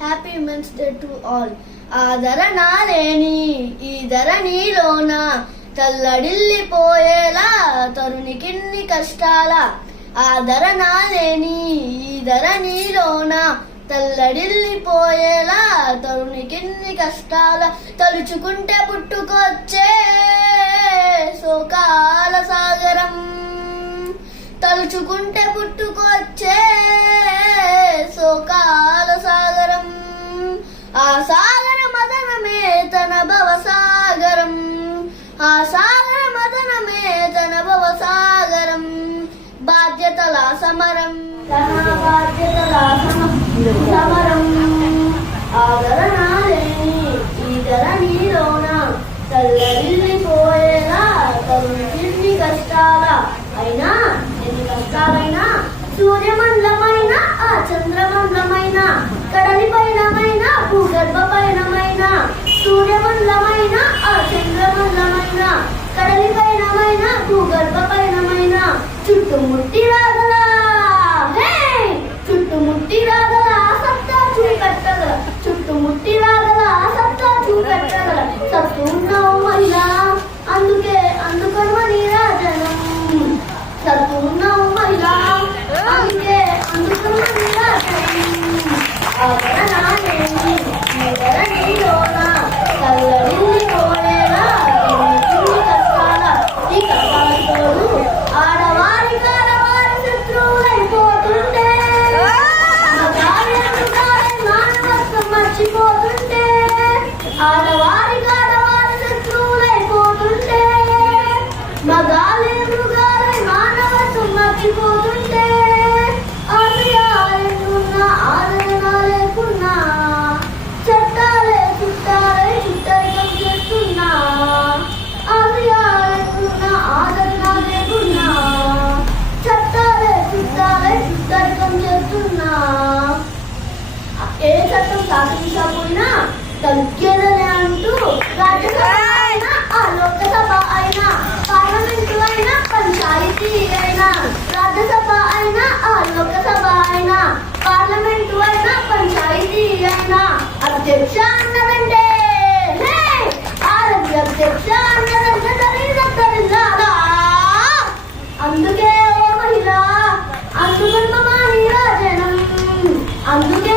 Happy women's day to all. ఆదరణ లేని ఈ ధరణిలోన తల్లడిల్లిపోయేలా తరుణికిన్ని కష్టాల. ఆదరణ లేని ఈ ధరణిలోన తల్లడిల్లిపోయేలా తరుణికిన్ని కష్టాల. తలుచుకుంటే పుట్టుకొచ్చే శోకాల సాగరం, తలుచుకుంటే పుట్టుకొచ్చే శోకాల సాగరం. ఆ సాగర మదనమే తన భవసాగరం, ఆ సాగర మదనమే తన భవసాగరం. బాధ్యతల సమరం, తన బాధ్యతల సమరం. ఆదరణ లేని ఈ ధరణిలోన తల్లడిల్లిపోయేలా తరుణికిన్ని కష్టాల. అయినా ఎన్ని కష్టాలైనా సూర్యమండలమైన ఆ చంద్రమండలమైన కడలి పైనమైన భూగర్భ పైనమైన, సూర్యమండలమైన ఆ చంద్రమండలమైన కడలి పైనమైన భూగర్భ పైనమైన చుట్టుముట్టి రాగల, చుట్టుముట్టి రాగల సత్తా చూపెట్టగల, చుట్టుముట్టి రాగల సత్తా చూపెట్టగల సత్తున్నావు మహిళా. అందుకే అందుకని రాజనం సత్తున్నావు మహిళా, అందుకే అందుకని రాజనం. ఆదరణ లేని ఈ ధరణిలోన తల్లడిల్లిపోయేలా తరుణికిన్ని కష్టాల. ఈ కష్టాలతోడు ఆడవారి శత్రువులైపోతుంటే, మానవత్వం మర్చిపోతుంటే, ఆడవారి శత్రువులైపోతుంటే, మగాలే మృగాలై మానవత్వం మర్చిపోతుంటే, ఆశయాలేకున్నా ఆదరణ లేకున్నా చట్టాలే చుట్టాలే చుట్టరికం చేస్తున్నా, ఆశయాలేకున్నా ఆదరణ లేకున్నా చట్టాలే చుట్టాలే చుట్టరికం చేస్తున్నా. ఏ చట్టం సాధించకపోయినా తగ్గేదనే అంటూ రాజ్యసభ అయినా ఆ లోకసభ అయినా పార్లమెంటు అయినా పంచాయతీ అయినా, రాజ్యసభ అయినా ఆ లోకసభ అయినా పార్లమెంటు అయినా పంచాయతీ అయినా అధ్యక్ష అన్నదంటే ఆరోగ్య అధ్యక్ష అన్నదంటే దరిద్రదా. అందుకే ఓ మహిళ అందుకని మా రాజనం, అందుకే